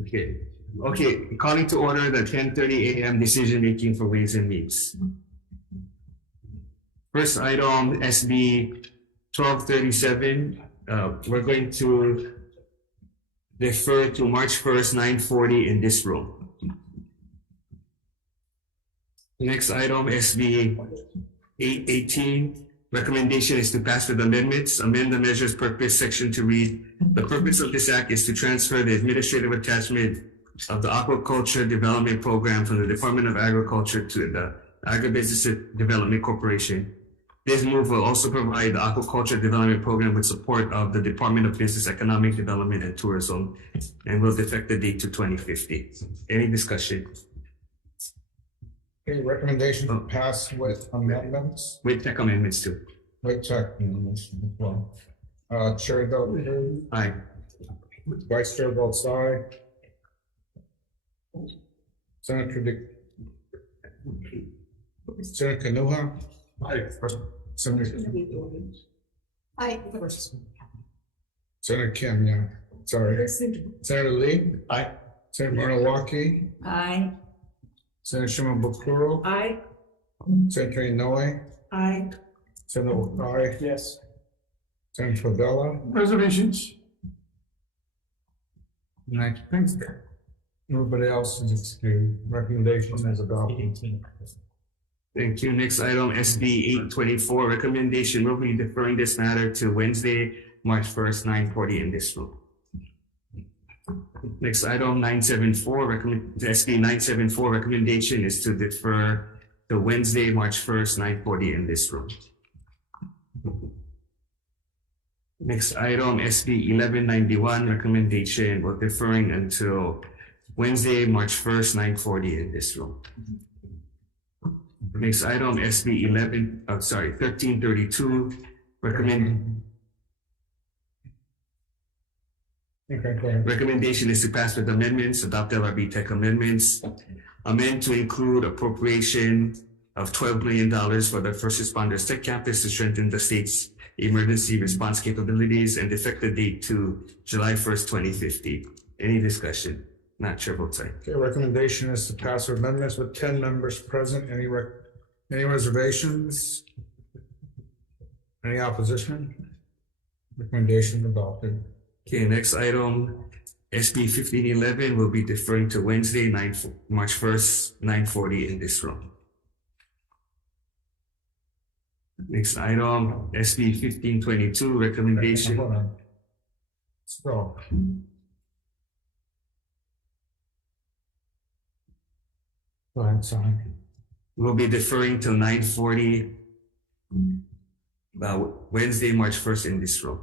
Okay. Okay, calling to order the 10:30 a.m. decision making for Ways and Means. First item, SB 1237. We're going to defer to March 1st, 9:40 in this room. Next item, SB 818. Recommendation is to pass with amendments. Amend the measures purpose section to read, the purpose of this act is to transfer the administrative attachment of the Aquaculture Development Program from the Department of Agriculture to the Agribusiness Development Corporation. This move will also provide the Aquaculture Development Program with support of the Department of Business, Economic Development, and Tourism, and will affect the date to 2050. Any discussion? Okay, recommendation to pass with amendments. With tech amendments too. With tech amendments as well. Chair votes Aye. Vice Chair votes aye. Senator Kanuha. Aye. Senator Aye. Senator Kim, yeah. Sorry. Senator Lee. Aye. Senator Marnowaki. Aye. Senator Shimon Bukuro. Aye. Senator Inoue. Aye. Senator Okai. Yes. Senator Favela. Reservations? Thanks. Everybody else is excused. Recommendation is adopted. Thank you. Next item, SB 824. Recommendation will be deferring this matter to Wednesday, March 1st, 9:40 in this room. Next item, 974. SB 974. Recommendation is to defer to Wednesday, March 1st, 9:40 in this room. Next item, SB 1191. Recommendation will deferring until Wednesday, March 1st, 9:40 in this room. Next item, SB 1332. Recommendation is to pass with amendments, adopt LRB tech amendments, amend to include appropriation of $12 million for the First Responders Tech Campus to strengthen the state's emergency response capabilities and effect the date to July 1st, 2050. Any discussion? Not Chair votes aye. Okay, recommendation is to pass with amendments with 10 members present. Any reservations? Any opposition? Recommendation adopted. Okay, next item, SB 1511 will be deferring to Wednesday, March 1st, 9:40 in this room. Next item, SB 1522, recommendation. Hold on. So. Go ahead, sorry. Will be deferring till 9:40 Wednesday, March 1st in this room.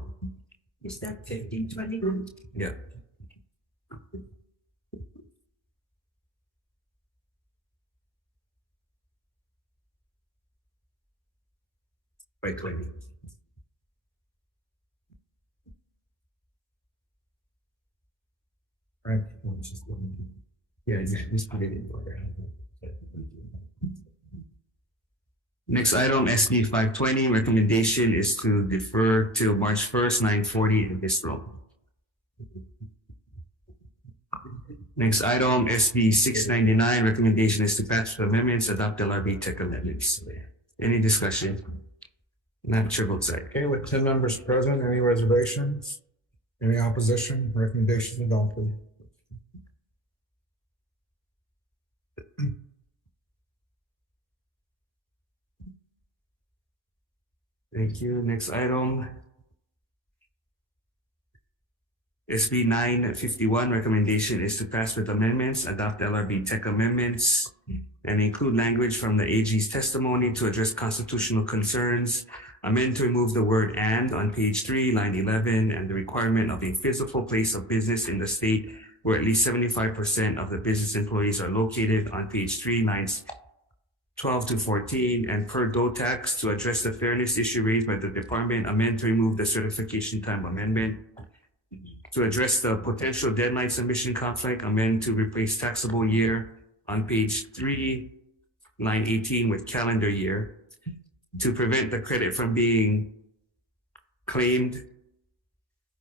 Is that 1520? Yeah. By 20. Right. Yeah, just put it in order. Next item, SB 520, recommendation is to defer till March 1st, 9:40 in this room. Next item, SB 699, recommendation is to pass amendments, adopt LRB tech amendments. Any discussion? Not Chair votes aye. Okay, with 10 members present, any reservations? Any opposition? Recommendation adopted. Thank you. Next item. SB 951 recommendation is to pass with amendments, adopt LRB tech amendments, and include language from the AG's testimony to address constitutional concerns, amend to remove the word "and" on page 3, line 11, and the requirement of a physical place of business in the state where at least 75% of the business employees are located on page 3, lines 12 to 14, and per go tax to address the fairness issue raised by the department, amend to remove the certification time amendment. To address the potential deadline submission conflict, amend to replace taxable year on page 3, line 18 with calendar year. To prevent the credit from being claimed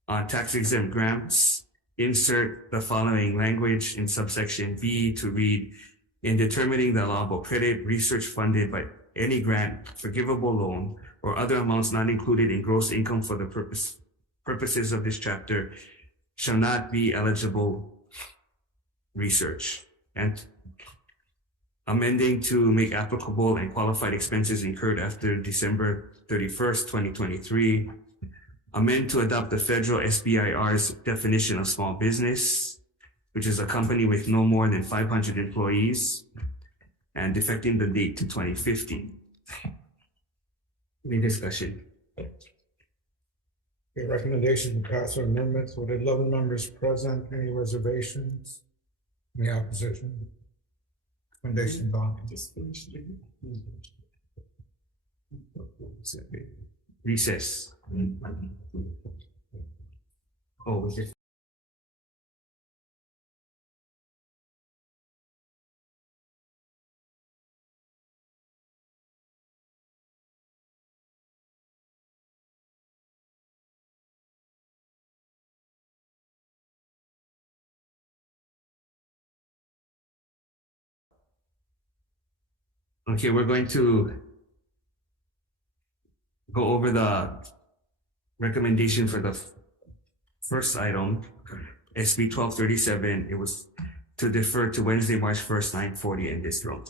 on tax exempt grants, insert the following language in subsection B to read, in determining the allowable credit, research funded by any grant, forgivable loan, or other amounts not included in gross income for the purposes of this chapter shall not be eligible research. And amending to make applicable and qualified expenses incurred after December 31st, 2023. Amend to adopt the federal SBIR's definition of small business, which is a company with no more than 500 employees, and defecting the date to 2050. Any discussion? Okay, recommendation to pass on amendments with 11 members present. Any reservations? Any opposition? Recommendation adopted. Just finished reading. Recess. Oh, we did. Okay, we're going to go over the recommendation for the first item, SB 1237. It was to defer to Wednesday, March 1st, 9:40 in this room.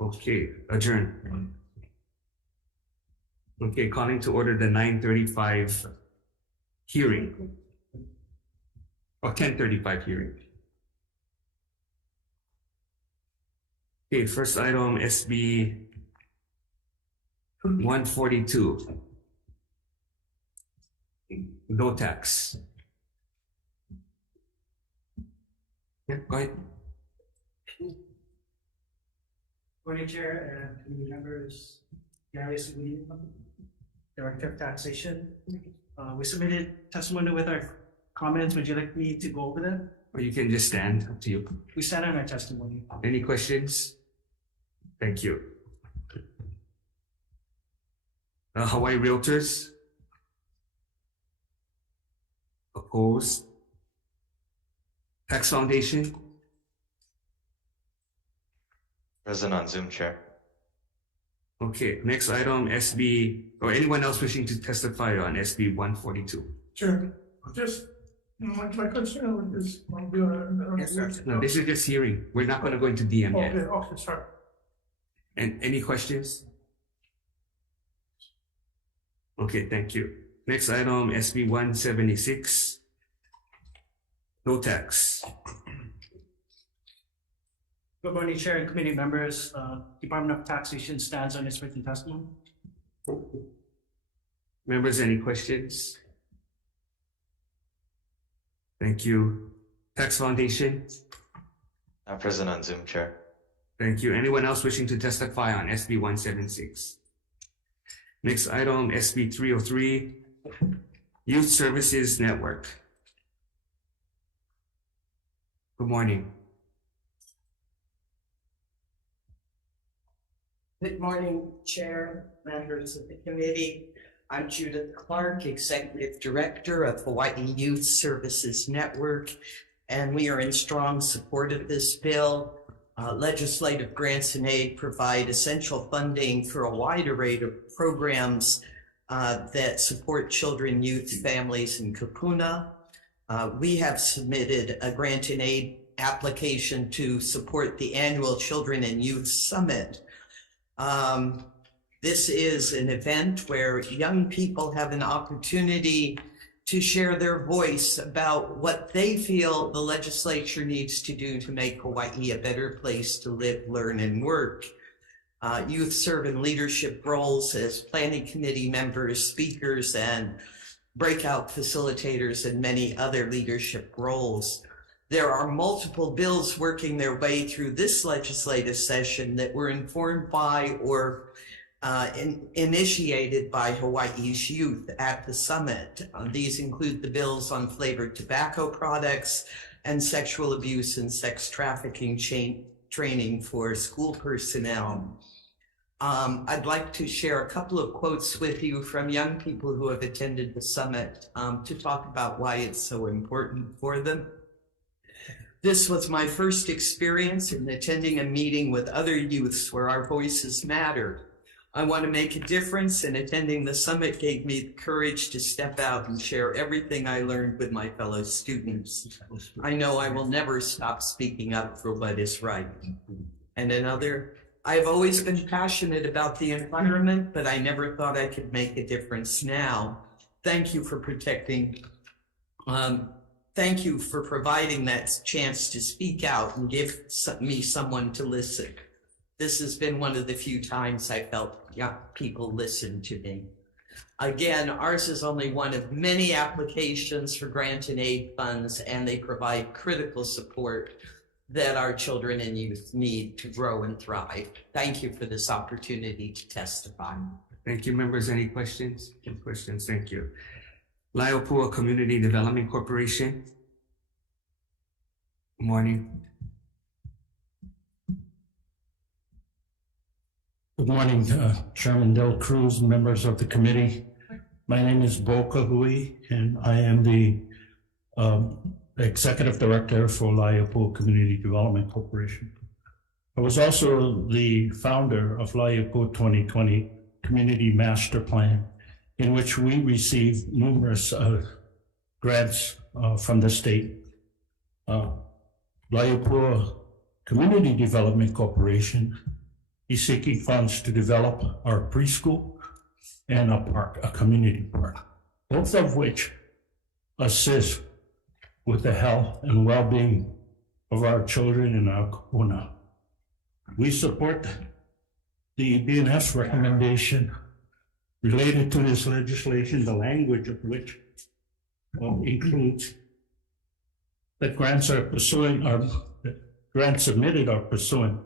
Okay, adjourn. Okay, calling to order the 9:35 hearing. Or 10:35 hearing. Okay, first item, SB 142. No tax. Yeah, go ahead. Morning, Chair and committee members, Gary Subudi, Director of Taxation. We submitted testimony with our comments. Would you like me to go over them? Or you can just stand, up to you. We stand on our testimony. Any questions? Thank you. Hawaii Realtors? Opposed? Tax Foundation? Present on Zoom, Chair. Okay, next item, SB, or anyone else wishing to testify on SB 142? Sure, just, my concern with this. Yes, sir. No, this is just hearing. We're not going to go into DM yet. Okay, sorry. And any questions? Okay, thank you. Next item, SB 176. No tax. Good morning, Chair and committee members. Department of Taxation stands on its written testimony. Members, any questions? Thank you. Tax Foundation? I'm present on Zoom, Chair. Thank you. Anyone else wishing to testify on SB 176? Next item, SB 303, Youth Services Network. Good morning. Good morning, Chair, members of the committee. I'm Judith Clark, Executive Director of Hawai'i Youth Services Network, and we are in strong support of this bill. Legislative grants and aid provide essential funding for a wide array of programs that support children, youth, families, and kapuna. We have submitted a grant and aid application to support the annual Children and Youth Summit. This is an event where young people have an opportunity to share their voice about what they feel the legislature needs to do to make Hawaii a better place to live, learn, and work. Youth serve in leadership roles as planning committee members, speakers, and breakout facilitators, and many other leadership roles. There are multiple bills working their way through this legislative session that were informed by or initiated by Hawaii's youth at the summit. These include the bills on flavored tobacco products and sexual abuse and sex trafficking training for school personnel. I'd like to share a couple of quotes with you from young people who have attended the summit to talk about why it's so important for them. This was my first experience in attending a meeting with other youths where our voices mattered. I want to make a difference, and attending the summit gave me the courage to step out and share everything I learned with my fellow students. I know I will never stop speaking up for what is right. And another, I've always been passionate about the environment, but I never thought I could make a difference now. Thank you for thank you for providing that chance to speak out and give me someone to listen. This has been one of the few times I felt young people listen to me. Again, ours is only one of many applications for grant and aid funds, and they provide critical support that our children and youth need to grow and thrive. Thank you for this opportunity to testify. Thank you, members. Any questions? Questions? Thank you. Laopua Community Development Corporation. Good morning. Good morning, Chairman Del Cruz, members of the committee. My name is Boca Hui, and I am the Executive Director for Laopua Community Development Corporation. I was also the founder of Laopua 2020 Community Master Plan, in which we received numerous grants from the state. Laopua Community Development Corporation is seeking funds to develop our preschool and a community park, both of which assist with the health and well-being of our children in our kupuna. We support the BNF's recommendation related to this legislation, the language of which includes that grants are pursuing, grants submitted are pursuant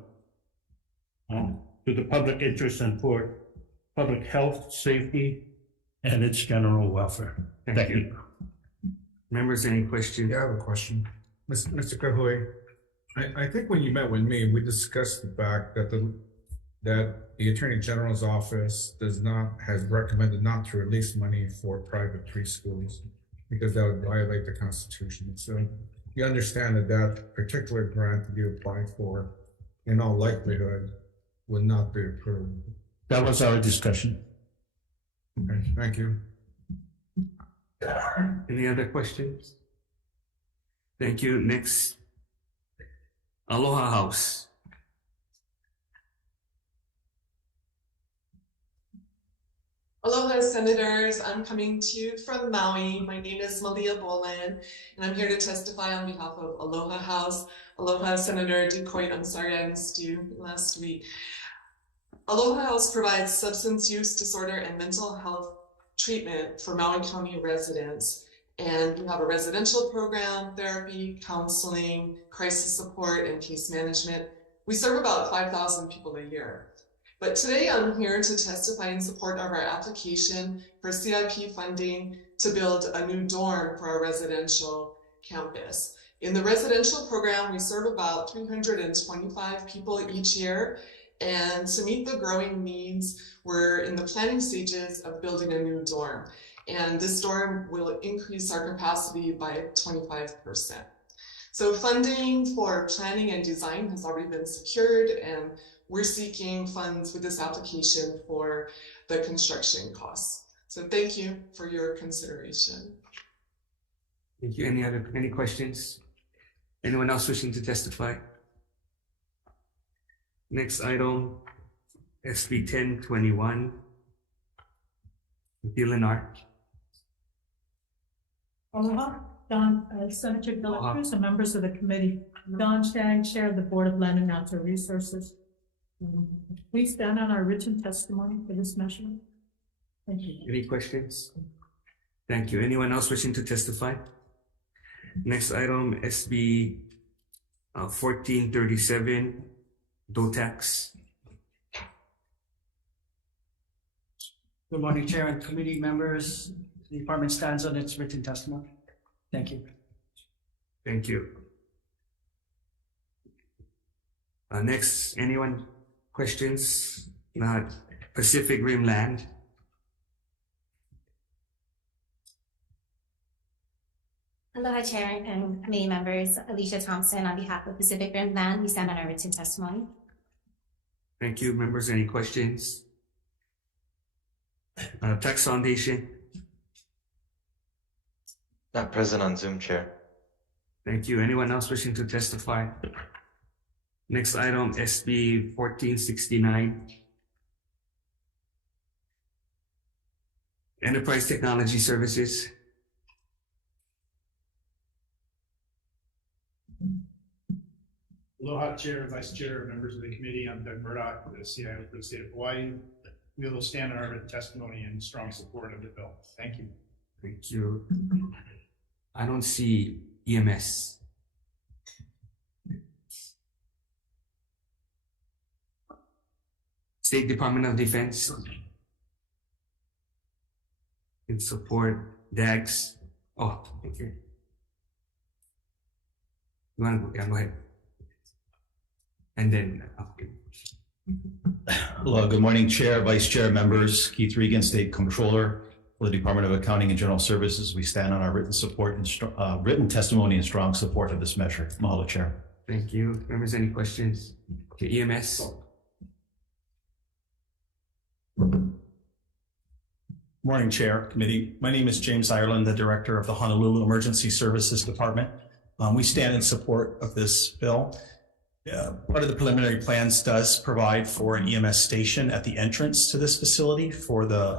to the public interest and for public health, safety, and its general welfare. Thank you. Members, any questions? Yeah, I have a question. Mr. Kahui, I think when you met with me, we discussed the fact that the Attorney General's office has recommended not to release money for private preschools because that would violate the Constitution. So you understand that particular grant that you applied for, in all likelihood, would not be approved. That was our discussion. Okay, thank you. Any other questions? Thank you. Next, Aloha House. Aloha Senators, I'm coming to you from Maui. My name is Malia Boland, and I'm here to testify on behalf of Aloha House. Aloha Senator Ducoit, I'm sorry I missed you last week. Aloha House provides substance use disorder and mental health treatment for Maui County residents. And we have a residential program, therapy, counseling, crisis support, and case management. We serve about 5,000 people a year. But today I'm here to testify in support of our application for CIP funding to build a new dorm for our residential campus. In the residential program, we serve about 325 people each year. And to meet the growing needs, we're in the planning stages of building a new dorm. And this dorm will increase our capacity by 25%. So funding for planning and design has already been secured, and we're seeking funds with this application for the construction costs. So thank you for your consideration. Thank you. Any questions? Anyone else wishing to testify? Next item, SB 1021. Dylan Art. Aloha, Senator De La Cruz and members of the committee. Don Chang, Chair of the Board of Land and Natural Resources. Please stand on our written testimony for this measure. Thank you. Any questions? Thank you. Anyone else wishing to testify? Next item, SB 1437, DOTAX. Good morning, Chair and committee members. The department stands on its written testimony. Thank you. Thank you. Next, anyone questions Pacific Rim Land. Aloha Chair and committee members, Alicia Thompson on behalf of Pacific Rim Land, we stand on our written testimony. Thank you. Members, any questions? Tax Foundation. Not present on Zoom, Chair. Thank you. Anyone else wishing to testify? Next item, SB 1469. Enterprise Technology Services. Aloha Chair, Vice Chair, members of the committee. I'm Doug Murdoch, the CIO for the state of Hawaii. We will stand on our written testimony in strong support of the bill. Thank you. Thank you. I don't see EMS. State Department of Defense. In support, DAGs. Oh, okay. You want to go? Yeah, go ahead. And then, okay. Hello, good morning, Chair, Vice Chair, members. Keith Regan, State Controller for the Department of Accounting and General Services. We stand on our written support and written testimony in strong support of this measure. Mahalo, Chair. Thank you. Members, any questions? Okay, EMS. Morning, Chair, Committee. My name is James Ireland, the Director of the Honolulu Emergency Services Department. We stand in support of this bill. Part of the preliminary plans does provide for an EMS station at the entrance to this facility for the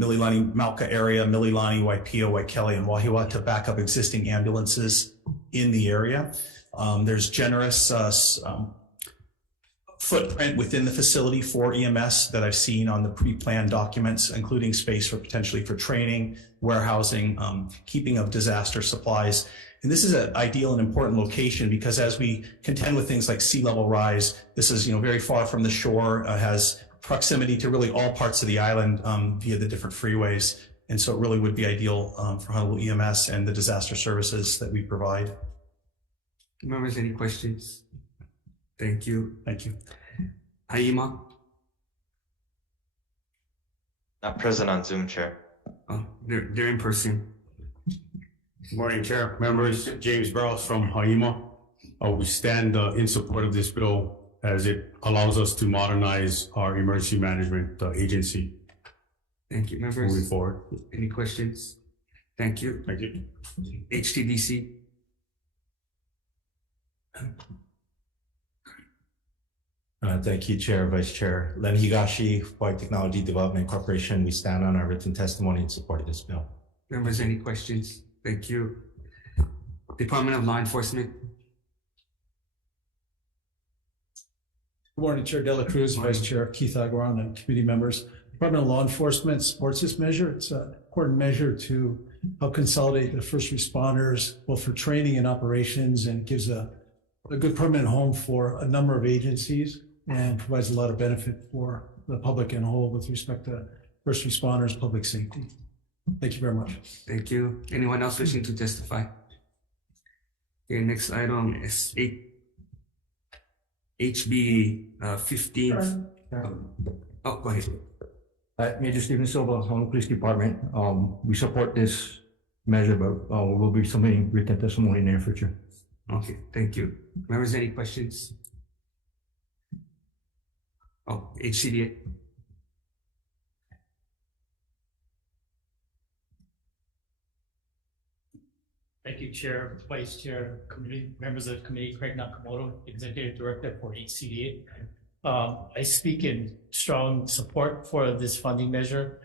Mililani Mauka area, Mililani, Waipio, Waikele, and Wahiawa to back up existing ambulances in the area. There's generous footprint within the facility for EMS that I've seen on the pre-planned documents, including space for potentially for training, warehousing, keeping of disaster supplies. And this is an ideal and important location because as we contend with things like sea level rise, this is very far from the shore, has proximity to really all parts of the island via the different freeways. And so it really would be ideal for Honolulu EMS and the disaster services that we provide. Members, any questions? Thank you. Thank you. Haima. Not present on Zoom, Chair. Oh, they're in person. Good morning, Chair, members. James Barrows from Haima. We stand in support of this bill as it allows us to modernize our emergency management agency. Thank you, members. Moving forward. Any questions? Thank you. Thank you. HTDC. Thank you, Chair, Vice Chair. Len Higashi, Hawaii Technology Development Corporation. We stand on our written testimony in support of this bill. Members, any questions? Thank you. Department of Law Enforcement. Good morning, Chair Dela Cruz, Vice Chair Keith Aguiron, and committee members. Department of Law Enforcement supports this measure. It's an important measure to help consolidate the first responders, both for training and operations, and gives a good permanent home for a number of agencies and provides a lot of benefit for the public in whole with respect to first responders, public safety. Thank you very much. Thank you. Anyone else wishing to testify? Okay, next item is HB 15. Oh, go ahead. Major Stephen Silva, Honolulu Police Department. We support this measure, but we'll be submitting written testimony in the near future. Okay, thank you. Members, any questions? Oh, HCDA. Thank you, Chair, Vice Chair, committee members of the committee, Craig Nakamoto, Executive Director for HCDA. I speak in strong support for this funding measure.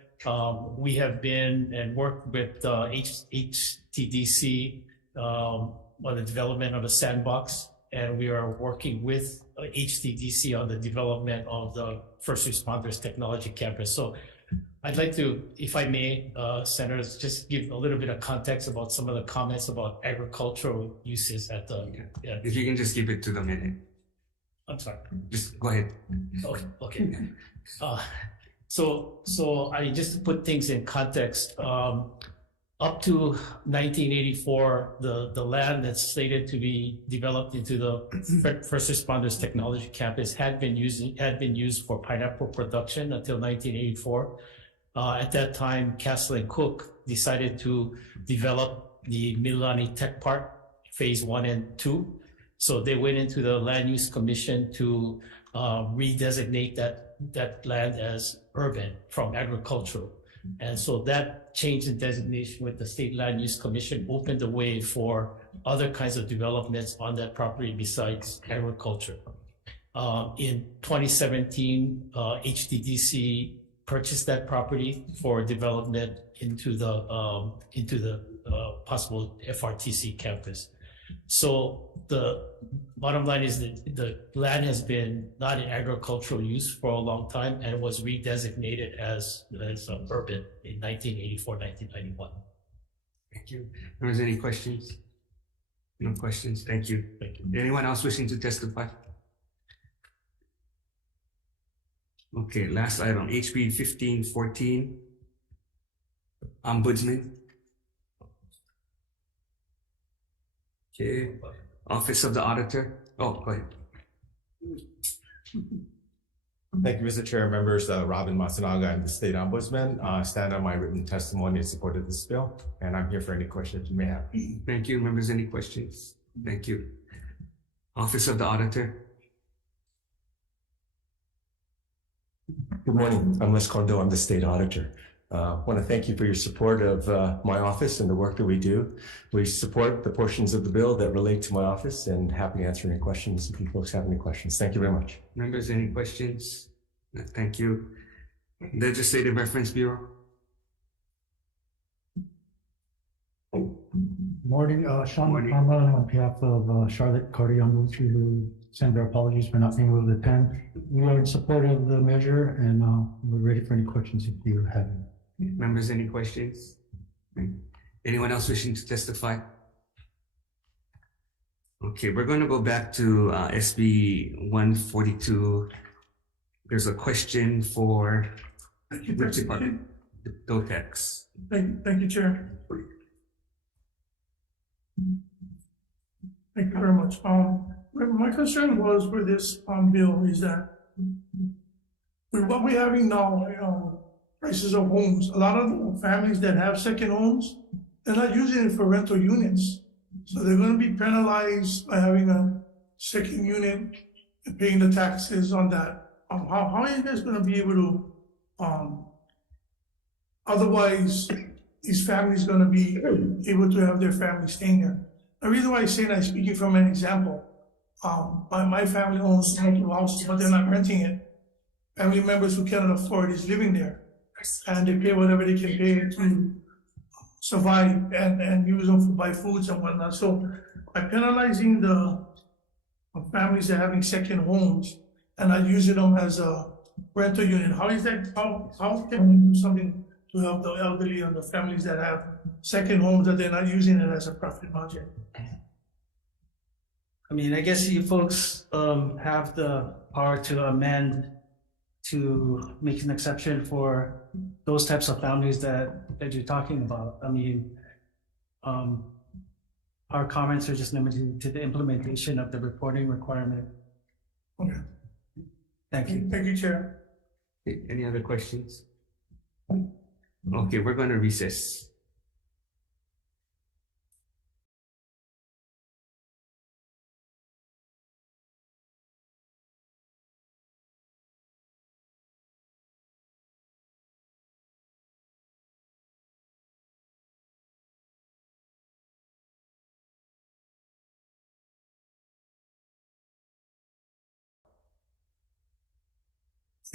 We have been and worked with HTDC on the development of a sandbox, and we are working with HTDC on the development of the First Responders Technology Campus. So I'd like to, if I may, Senators, just give a little bit of context about some of the comments about agricultural uses at the. Yeah. If you can just keep it to the minute. I'm sorry. Just go ahead. Okay. So I just to put things in context. Up to 1984, the land that's slated to be developed into the First Responders Technology Campus had been used for pineapple production until 1984. At that time, Castle and Cook decided to develop the Mililani Tech Park Phase 1 and 2. So they went into the Land Use Commission to redesignate that land as urban from agricultural. And so that change in designation with the State Land Use Commission opened the way for other kinds of developments on that property besides agriculture. In 2017, HTDC purchased that property for development into the possible FRTC campus. So the bottom line is that the land has been not in agricultural use for a long time and was redesignated as urban in 1984, 1991. Thank you. Members, any questions? No questions. Thank you. Thank you. Anyone else wishing to testify? Okay, last item, HB 1514, Ombudsman. Okay, Office of the Auditor. Oh, go ahead. Thank you, Mr. Chair, members. Robin Matsunaga, I'm the State Ombudsman. Stand on my written testimony in support of this bill, and I'm here for any questions you may have. Thank you. Members, any questions? Thank you. Office of the Auditor. Good morning. I'm Les Kondo. I'm the State Auditor. I want to thank you for your support of my office and the work that we do. We support the portions of the bill that relate to my office, and happy to answer any questions if you folks have any questions. Thank you very much. Members, any questions? Thank you. Legislative Reference Bureau. Morning, Sean Parma on behalf of Charlotte Cardiamucci, who send our apologies for not being able to attend. We are in support of the measure, and we're ready for any questions if you have any. Members, any questions? Anyone else wishing to testify? Okay, we're going to go back to SB 142. There's a question for which department? DOTEX. Thank you, Chair. Thank you very much. My concern was for this bill is that with what we're having now, prices of homes, a lot of the families that have second homes, they're not using it for rental units. So they're going to be penalized by having a second unit and paying the taxes on that. How are you guys going to be able to, otherwise these families going to be able to have their family staying there? The reason why I say that, speaking from an example, my family owns multiple houses, but they're not renting it. Family members who cannot afford is living there, and they pay whatever they can pay to survive and use them to buy foods and whatnot. So by penalizing the families that are having second homes and not using them as a rental unit, how is that? How can we do something to help the elderly and the families that have second homes that they're not using it as a profit margin? I mean, I guess you folks have the power to amend to make an exception for those types of families that you're talking about. I mean, our comments are just limited to the implementation of the reporting requirement. Okay. Thank you. Thank you, Chair. Any other questions? Okay, we're going to recess.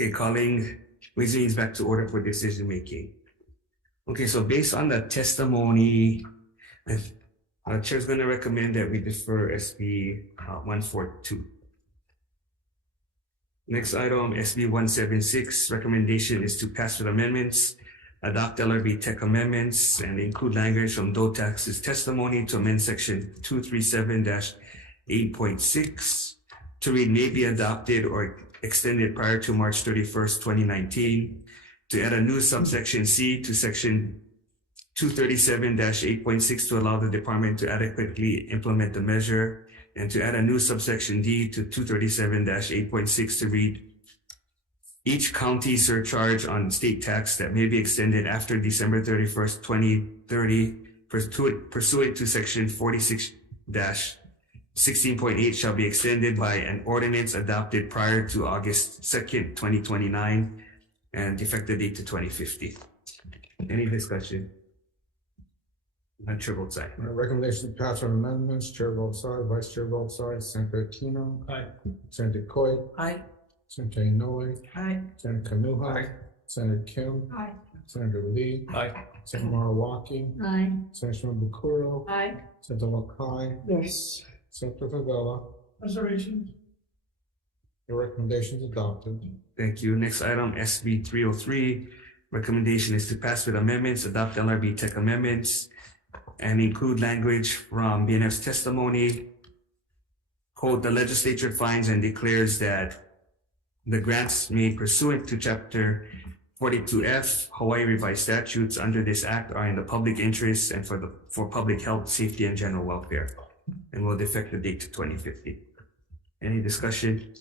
Okay, calling Ways and Means back to order for decision making. Okay, so based on the testimony, the chair is going to recommend that we defer SB 142. Next item, SB 176, recommendation is to pass with amendments, adopt LRB Tech amendments, and include language from DOTAX's testimony to amend section 237-8.6 to read may be adopted or extended prior to March 31st, 2019, to add a new subsection C to section 237-8.6 to allow the department to adequately implement the measure, and to add a new subsection D to 237-8.6 to read, each county surcharge on state tax that may be extended after December 31st, 2030, pursuant to section 46-16.8 shall be extended by an ordinance adopted prior to August 2nd, 2029, and effective date to 2050. Any discussion? Not sure vote aye. Recommendation to pass on amendments. Chair votes aye. Vice Chair votes aye. Senator Aquino. Aye. Senator Coy. Aye. Senator Inoue. Aye. Senator Kanuha. Aye. Senator Kim. Aye. Senator Lee. Aye. Senator Marawaki. Aye. Senator Bukuro. Aye. Senator Lakai. Yes. Senator Favela. Observations? The recommendation is adopted. Thank you. Next item, SB 303. Recommendation is to pass with amendments, adopt LRB tech amendments, and include language from BNF's testimony. Quote, the legislature finds and declares that the grants made pursuant to Chapter 42F Hawaii Revised Statutes under this act are in the public interest and for public health, safety, and general welfare, and will affect the date to 2050. Any discussion?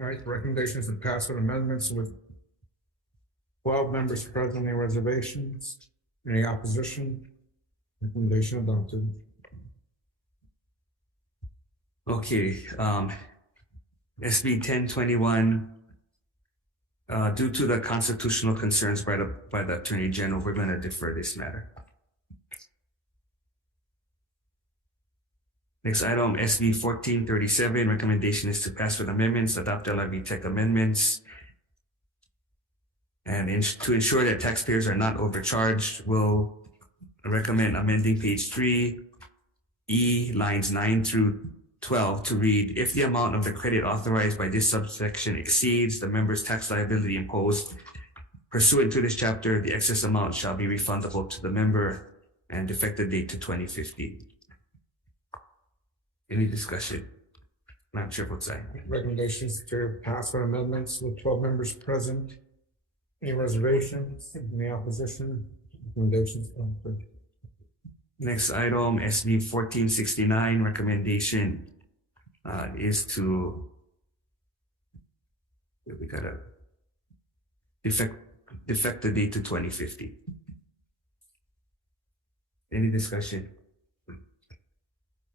All right, the recommendation is to pass with amendments with 12 members present. Any reservations? Any opposition? Recommendation adopted. Okay, SB 1021. Due to the constitutional concerns by the Attorney General, we're going to defer this matter. Next item, SB 1437. Recommendation is to pass with amendments, adopt LRB tech amendments, and to ensure that taxpayers are not overcharged, we'll recommend amending page 3E, lines 9 through 12 to read, if the amount of the credit authorized by this subsection exceeds the member's tax liability imposed pursuant to this chapter, the excess amount shall be refundable to the member and effective date to 2050. Any discussion? Madam Chair votes aye. Recommendations to pass with amendments with 12 members present. Any reservations? Any opposition? Recommendations adopted. Next item, SB 1469. Recommendation is to, we gotta defect the date to 2050. Any discussion?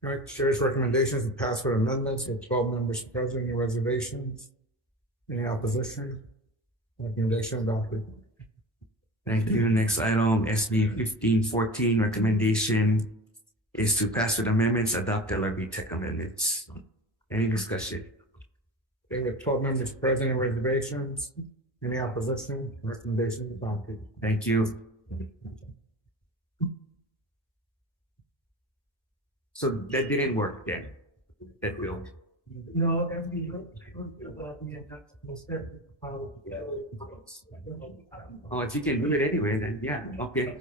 All right, Chair's recommendations to pass with amendments with 12 members present. Any reservations? Any opposition? Recommendation adopted. Thank you. Next item, SB 1514. Recommendation is to pass with amendments, adopt LRB tech amendments. Any discussion? Okay, with 12 members present. Any reservations? Any opposition? Recommendation adopted. Thank you. So that didn't work then. That will. No, every. Oh, if you can do it anyway, then yeah, okay.